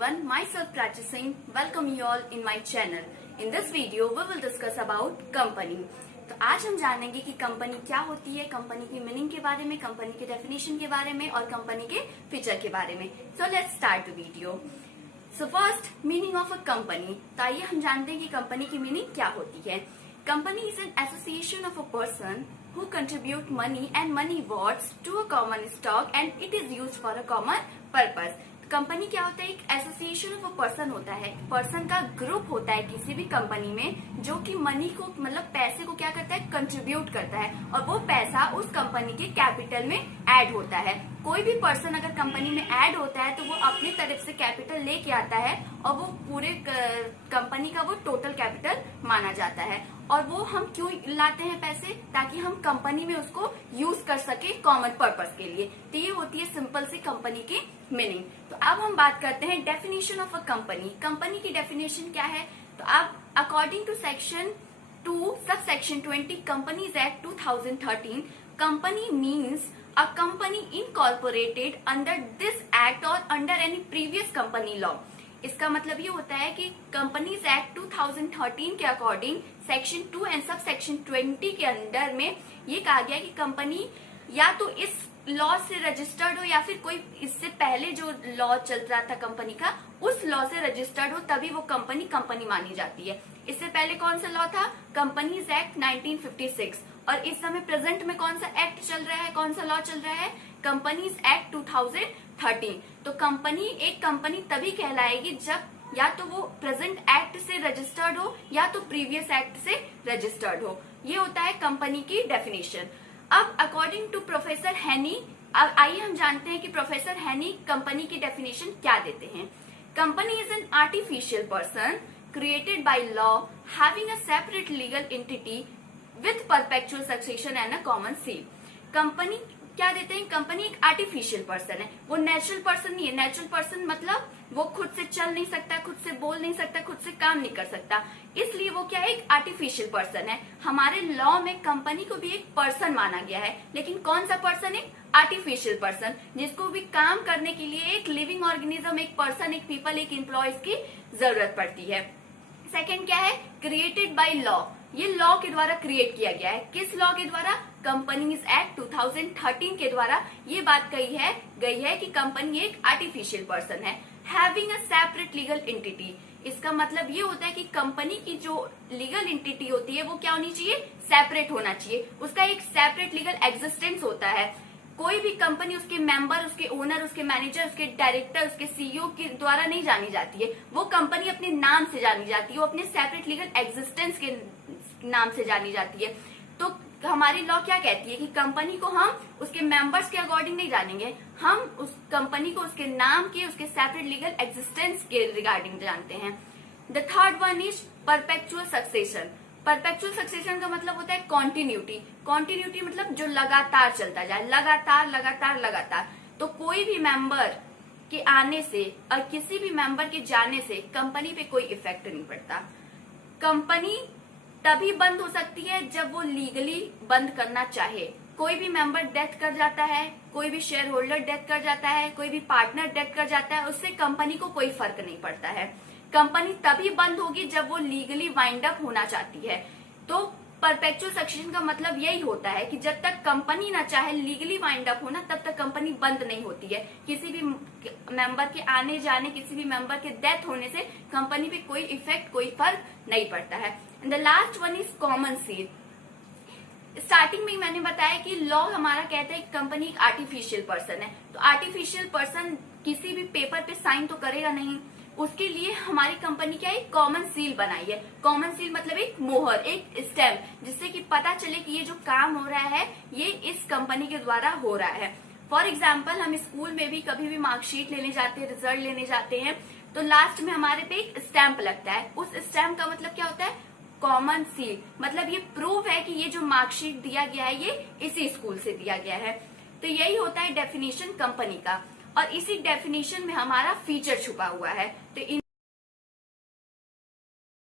everyone, myself Prachi Singh. Welcome you all in my channel. In this video, we will discuss about company. तो आज हम जानेंगे कि company क्या होती है, कंपनी की मीनिंग के बारे में, कंपनी के डेफिनेशन के बारे में और कंपनी के फीचर के बारे में. So let's start the video. So first, meaning of a company. तो आइए हम जानते हैं कि कंपनी की मीनिंग क्या होती है. Company is an association of a person who contribute money and money words to a common stock and it is used for a common purpose. Company क्या होता है? एक एसोसिएशन ऑफ अ पर्सन होता है, person का group होता है किसी भी कंपनी में जो कि मनी को मतलब पैसे को क्या करता है, कंट्रीब्यूट करता है और वो पैसा उस कंपनी के कैपिटल में ऐड होता है. कोई भी पर्सन अगर कंपनी में ऐड होता है तो वो अपनी तरफ से कैपिटल लेके आता है और वो पूरे कंपनी का वो टोटल कैपिटल माना जाता है. और वो हम क्यों लाते हैं पैसे? ताकि हम कंपनी में उसको यूज कर सके कॉमन पर्पस के लिए. तो ये होती है सिंपल सी कंपनी की मीनिंग. तो अब हम बात करते हैं definition of a company. Company की डेफिनेशन क्या है? तो अब according to section 2 sub section 20 companies act 2013, company means a company incorporated under this act or under any previous company law. इसका मतलब ये होता है कि कंपनीज एक्ट 2013 के अकॉर्डिंग सेक्शन 2 एंड सब सेक्शन 20 के अंडर में ये कहा गया कि कंपनी या तो इस लॉ से रजिस्टर्ड हो या फिर कोई इससे पहले जो लॉ चल रहा था कंपनी का उस लॉ से रजिस्टर्ड हो, तभी वो कंपनी मानी जाती है. इससे पहले कौन सा लॉ था? Companies act 1956. और इस समय प्रेजेंट में कौन सा एक्ट चल रहा है, कौन सा लॉ चल रहा है? Companies act 2013. तो एक कंपनी तभी कहलाएगी जब या तो वो प्रेजेंट एक्ट से रजिस्टर्ड हो या तो प्रीवियस एक्ट से रजिस्टर्ड हो. ये होता है कंपनी की डेफिनेशन. अब अकॉर्डिंग टू प्रोफेसर हैनी, आइए हम जानते हैं कि प्रोफेसर हैनी कंपनी की डेफिनेशन क्या देते हैं. Company is an artificial person created by law having a separate legal entity with perpetual succession and a common seal. Company क्या देते हैं? कंपनी एक आर्टिफिशियल पर्सन है, वो नेचुरल पर्सन नहीं है. नेचुरल पर्सन मतलब वो खुद से चल नहीं सकता, खुद से बोल नहीं सकता, खुद से काम नहीं कर सकता, इसलिए वो क्या है? एक आर्टिफिशियल पर्सन है. हमारे लॉ में कंपनी को भी एक पर्सन माना गया है, लेकिन कौन सा पर्सन है? आर्टिफिशियल पर्सन, जिसको भी काम करने के लिए एक लिविंग ऑर्गेनिज्म, एक पर्सन, एक पीपल, एक एम्प्लॉयज की जरूरत पड़ती है. सेकेंड क्या है? Created by law. ये लॉ के द्वारा क्रिएट किया गया है. किस लॉ के द्वारा? कंपनीज एक्ट 2013 के द्वारा ये बात गई है कि कंपनी एक आर्टिफिशियल पर्सन है. Having a separate legal entity, इसका मतलब ये होता है कि कंपनी की जो लीगल एंटिटी होती है वो क्या होनी चाहिए? सेपरेट होना चाहिए. उसका एक सेपरेट लीगल एग्जिस्टेंस होता है. कोई भी कंपनी उसके मेंबर, उसके ओनर, उसके मैनेजर, उसके डायरेक्टर, उसके सीईओ के द्वारा नहीं जानी जाती है. वो कंपनी अपने नाम से जानी जाती है, वो अपने सेपरेट लीगल एग्जिस्टेंस के नाम से जानी जाती है. तो हमारी लॉ क्या कहती है कि कंपनी को हम उसके मेंबर्स के अकॉर्डिंग नहीं जानेंगे, हम उस कंपनी को उसके नाम के, उसके सेपरेट लीगल एग्जिस्टेंस के रिगार्डिंग जानते हैं. The third one is perpetual succession. Perpetual succession का मतलब होता है कॉन्टिन्यूटी. कॉन्टिन्यूटी मतलब जो लगातार चलता जाए, लगातार लगातार लगातार. तो कोई भी मेंबर के आने से और किसी भी मेंबर के जाने से कंपनी पे कोई इफेक्ट नहीं पड़ता. कंपनी तभी बंद हो सकती है जब वो लीगली बंद करना चाहे. कोई भी मेंबर डेथ कर जाता है, कोई भी शेयर होल्डर डेथ कर जाता है, कोई भी पार्टनर डेथ कर जाता है, उससे कंपनी को कोई फर्क नहीं पड़ता है. कंपनी तभी बंद होगी जब वो लीगली वाइंड अप होना चाहती है. तो परपेचुअल सक्सेशन का मतलब यही होता है कि जब तक कंपनी ना चाहे लीगली वाइंड अप होना, तब तक कंपनी बंद नहीं होती है. किसी भी मेंबर के आने जाने, किसी भी मेंबर के डेथ होने से कंपनी पे कोई इफेक्ट, कोई फर्क नहीं पड़ता है. The last one is common seal. Starting में मैंने बताया कि लॉ हमारा कहता है कि कंपनी एक आर्टिफिशियल पर्सन है. तो आर्टिफिशियल पर्सन किसी भी पेपर पे साइन तो करेगा नहीं. उसके लिए हमारी कंपनी क्या है? कॉमन सील बनाई है. कॉमन सील मतलब एक मोहर, एक स्टैम्प, जिससे कि पता चले कि ये जो काम हो रहा है ये इस कंपनी के द्वारा हो रहा है. फॉर एग्जाम्पल, हम स्कूल में भी कभी भी मार्कशीट लेने जाते हैं, रिजल्ट लेने जाते हैं, तो लास्ट में हमारे पे एक स्टैम्प लगता है. उस स्टैम्प का मतलब क्या होता है? Common seal. मतलब ये प्रूफ है कि ये जो मार्कशीट दिया गया है ये इसी स्कूल से दिया गया है. तो यही होता है डेफिनेशन कंपनी का. और इसी डेफिनेशन में हमारा फीचर छुपा हुआ है. तो